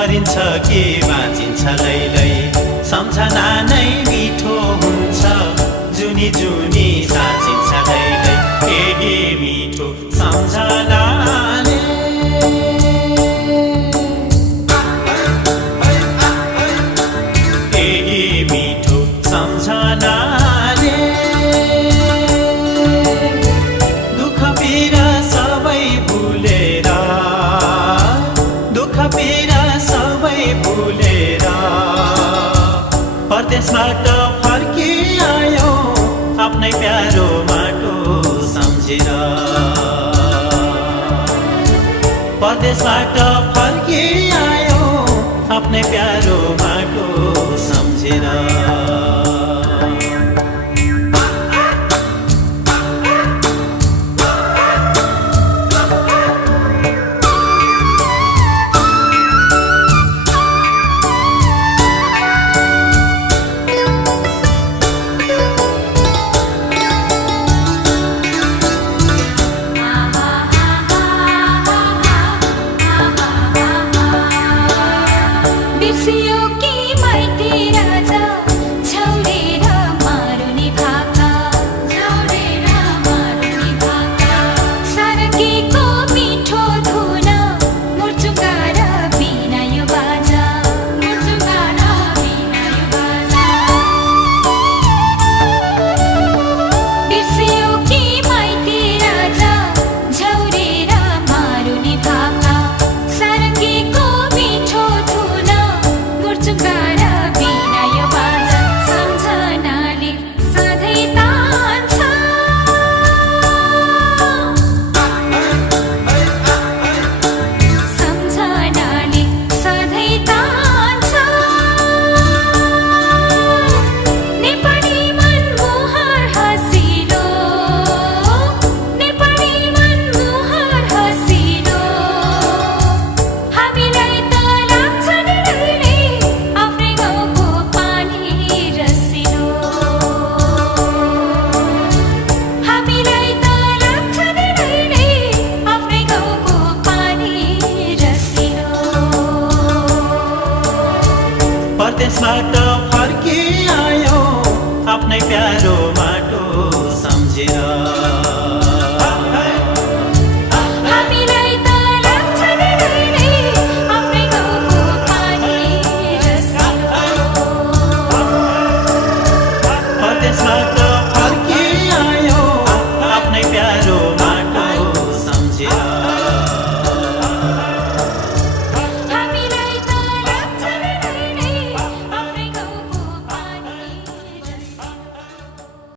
मरिन्छ कि बाँचिन्छ लैलै सम्झना नै मिठो हुन्छ जुनी जुनी साँचिन्छ लैलै केही मिठो सम्झनाले केही मिठो सम्झनाले दुःख पीडा सबै भुलेर दुःख पीडा सबै भुलेर परदेशबाट फर्किआयो आफ्नै प्यारो माटो सम्झेर परदेशबाट फर्किआयो आफ्नै प्यारो माटो सम्झेर बिर्सियो कि माइती राजा झौरेर मारुनी भाका सारकीको मिठो धुन मुर्चुका र बिना यो बाजा बिर्सियो कि माइती राजा झौरेर मारुनी भाका सारकीको मिठो धुन मुर्चुका र बिना यो बाजा सम्झनाले सधैँ तान्छ सम्झनाले सधैँ तान्छ नेपाली मन मुहार हँसिलो नेपाली मन मुहार हँसिलो हामीलाई त लाग्छ नि रैले आफ्नै गाउँको पानी रसिलो हामीलाई त लाग्छ नि रैले आफ्नै गाउँको पानी रसिलो परदेशबाट फर्किआयो आफ्नै प्यारो माटो सम्झेर